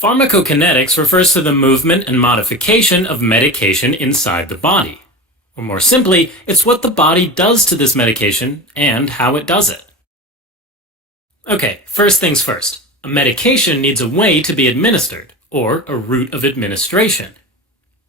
Pharmacokinetics refers to the movement and modification of medication inside the body. Or more simply, it's what the body does to this medication and how it does it. Okay, first things first. A medication needs a way to be administered, or a route of administration.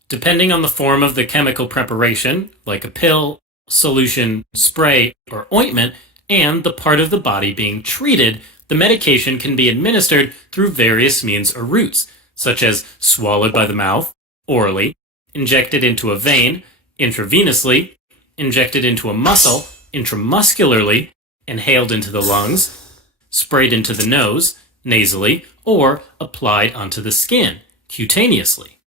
Depending on the form of the chemical preparation, like a pill, solution, spray, or ointment, and the part of the body being treated, the medication can be administered through various means or routes, such as swallowed by the mouth, orally, injected into a vein, intravenously, injected into a muscle, intramuscularly, inhaled into the lungs, sprayed into the nose, nasally, or applied onto the skin, cutaneously.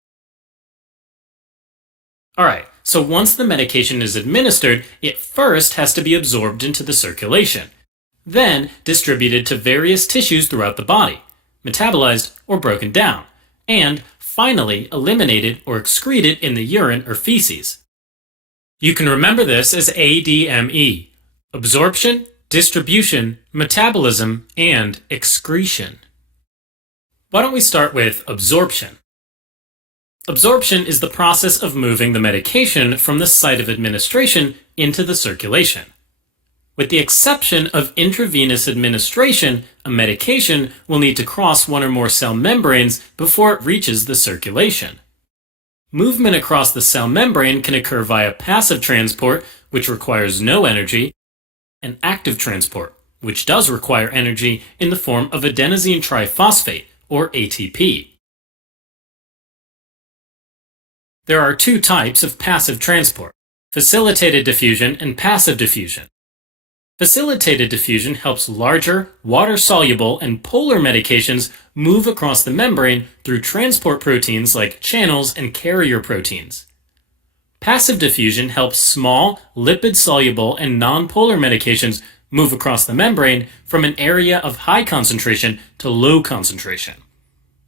Alright, so once the medication is administered, it first has to be absorbed into the circulation, then distributed to various tissues throughout the body, metabolized or broken down, and finally eliminated or excreted in the urine or feces. You can remember this as ADME: absorption, distribution, metabolism, and excretion. Why don't we start with absorption? Absorption is the process of moving the medication from the site of administration into the circulation. With the exception of intravenous administration, a medication will need to cross one or more cell membranes before it reaches the circulation. Movement across the cell membrane can occur via passive transport, which requires no energy, and active transport, which does require energy in the form of adenosine triphosphate, or ATP. There are two types of passive transport: facilitated diffusion and passive diffusion. Facilitated diffusion helps larger, water-soluble, and polar medications move across the membrane through transport proteins like channels and carrier proteins. Passive diffusion helps small, lipid-soluble, and non-polar medications move across the membrane from an area of high concentration to low concentration.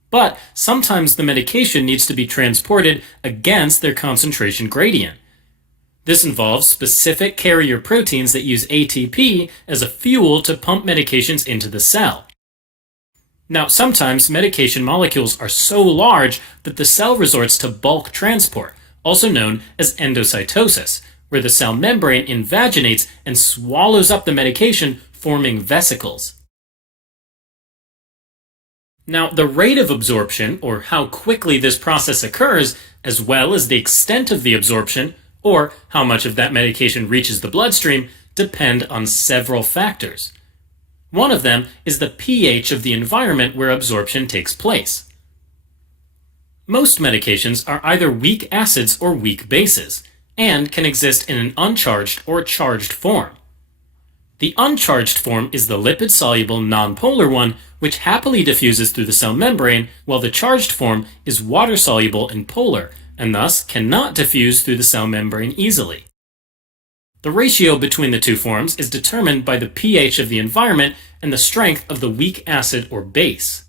But sometimes the medication needs to be transported against their concentration gradient. This involves specific carrier proteins that use ATP as a fuel to pump medications into the cell. Now, sometimes medication molecules are so large that the cell resorts to bulk transport, also known as endocytosis, where the cell membrane invaginates and swallows up the medication, forming vesicles. Now, the rate of absorption, or how quickly this process occurs, as well as the extent of the absorption, or how much of that medication reaches the bloodstream, depend on several factors. One of them is the pH of the environment where absorption takes place. Most medications are either weak acids or weak bases, and can exist in an uncharged or charged form. The uncharged form is the lipid-soluble nonpolar one, which happily diffuses through the cell membrane, while the charged form is water-soluble and polar, and thus cannot diffuse through the cell membrane easily. The ratio between the two forms is determined by the pH of the environment and the strength of the weak acid or base.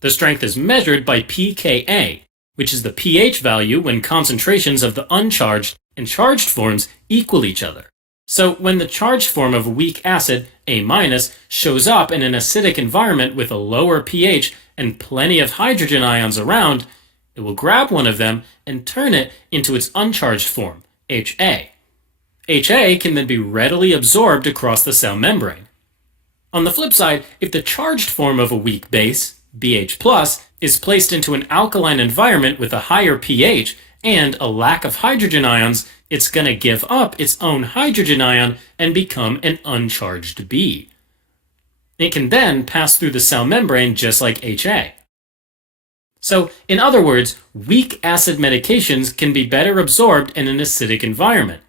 The strength is measured by pKa, which is the pH value when concentrations of the uncharged and charged forms equal each other. So when the charged form of a weak acid, A-, shows up in an acidic environment with a lower pH and plenty of hydrogen ions around, it will grab one of them and turn it into its uncharged form, HA. HA can then be readily absorbed across the cell membrane. On the flip side, if the charged form of a weak base, BH+, is placed into an alkaline environment with a higher pH and a lack of hydrogen ions, it's going to give up its own hydrogen ion and become an uncharged B. It can then pass through the cell membrane just like HA. So, in other words, weak acid medications can be better absorbed in an acidic environment,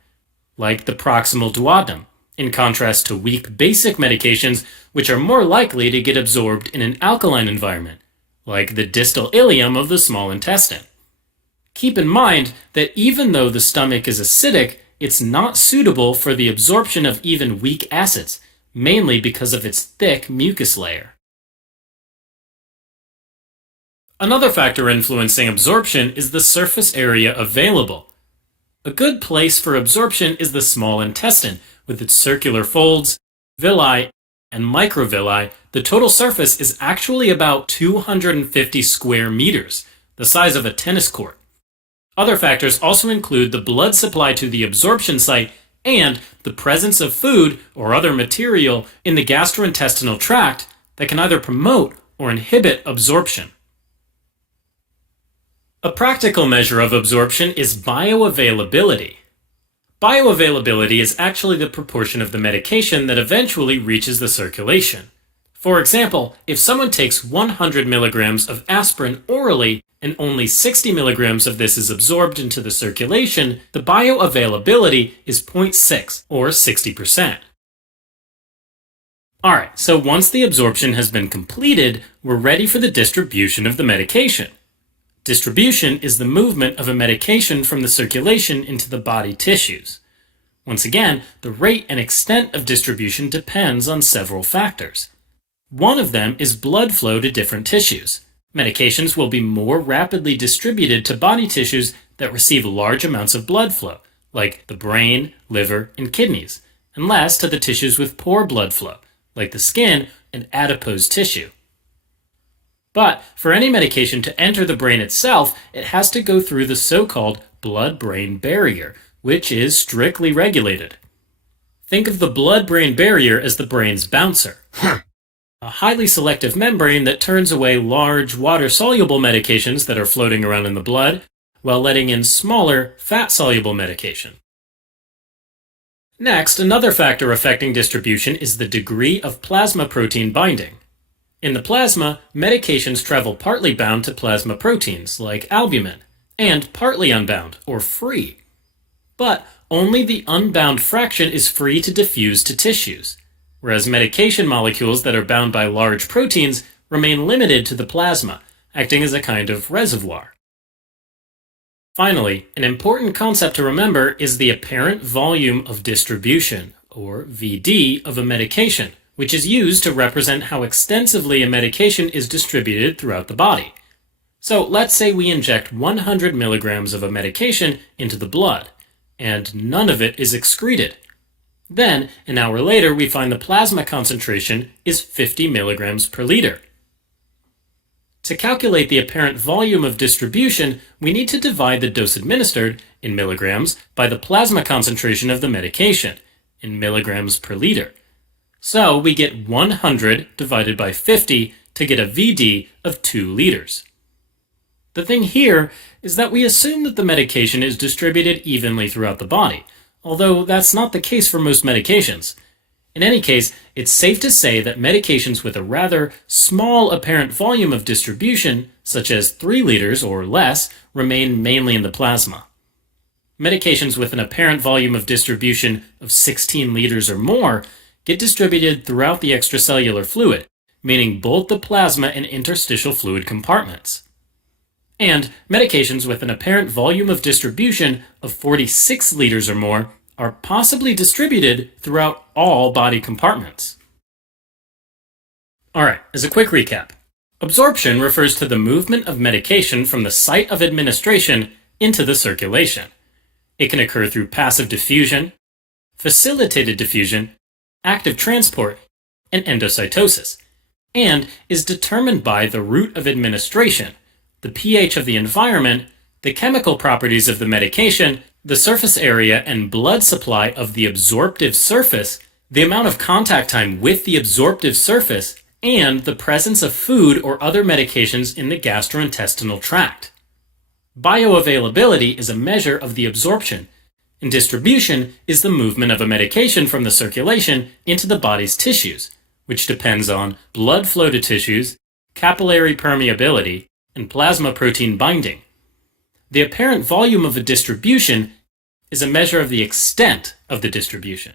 like the proximal duodenum, in contrast to weak basic medications, which are more likely to get absorbed in an alkaline environment, like the distal ileum of the small intestine. Keep in mind that even though the stomach is acidic, it's not suitable for the absorption of even weak acids, mainly because of its thick mucus layer. Another factor influencing absorption is the surface area available. A good place for absorption is the small intestine, with its circular folds, villi, and microvilli the total surface is actually about 250 square meters, the size of a tennis court. Other factors also include the blood supply to the absorption site and the presence of food or other material in the gastrointestinal tract that can either promote or inhibit absorption. A practical measure of absorption is bioavailability. Bioavailability is actually the proportion of the medication that eventually reaches the circulation. For example, if someone takes 100 milligrams of aspirin orally and only 60 milligrams of this is absorbed into the circulation, the bioavailability is 0.6 or 60%. Alright, so once the absorption has been completed, we're ready for the distribution of the medication. Distribution is the movement of a medication from the circulation into the body tissues. Once again, the rate and extent of distribution depends on several factors. One of them is blood flow to different tissues. Medications will be more rapidly distributed to body tissues that receive large amounts of blood flow, like the brain, liver, and kidneys, and less to the tissues with poor blood flow, like the skin and adipose tissue. But for any medication to enter the brain itself, it has to go through the so-called blood-brain barrier, which is strictly regulated. Think of the blood-brain barrier as the brain's bouncer. A highly selective membrane that turns away large, water-soluble medications that are floating around in the blood, while letting in smaller, fat-soluble medication. Next, another factor affecting distribution is the degree of plasma protein binding. In the plasma, medications travel partly bound to plasma proteins, like albumin, and partly unbound, or free. But only the unbound fraction is free to diffuse to tissues, whereas medication molecules that are bound by large proteins remain limited to the plasma, acting as a kind of reservoir. Finally, an important concept to remember is the apparent volume of distribution, or VD, of a medication, which is used to represent how extensively a medication is distributed throughout the body. So let's say we inject 100 milligrams of a medication into the blood, and none of it is excreted. Then, an hour later, we find the plasma concentration is 50 milligrams per liter. To calculate the apparent volume of distribution, we need to divide the dose administered, in milligrams, by the plasma concentration of the medication, in milligrams per liter. So we get 100 divided by 50 to get a VD of 2 liters. The thing here is that we assume that the medication is distributed evenly throughout the body, although that's not the case for most medications. In any case, it's safe to say that medications with a rather small apparent volume of distribution, such as 3 liters or less, remain mainly in the plasma. Medications with an apparent volume of distribution of 16 liters or more get distributed throughout the extracellular fluid, meaning both the plasma and interstitial fluid compartments. And medications with an apparent volume of distribution of 46 liters or more are possibly distributed throughout all body compartments. Alright, as a quick recap, absorption refers to the movement of medication from the site of administration into the circulation. It can occur through passive diffusion, facilitated diffusion, active transport, and endocytosis, and is determined by the route of administration, the pH of the environment, the chemical properties of the medication, the surface area and blood supply of the absorptive surface, the amount of contact time with the absorptive surface, and the presence of food or other medications in the gastrointestinal tract. Bioavailability is a measure of the absorption, and distribution is the movement of a medication from the circulation into the body's tissues, which depends on blood flow to tissues, capillary permeability, and plasma protein binding. The apparent volume of a distribution is a measure of the extent of the distribution.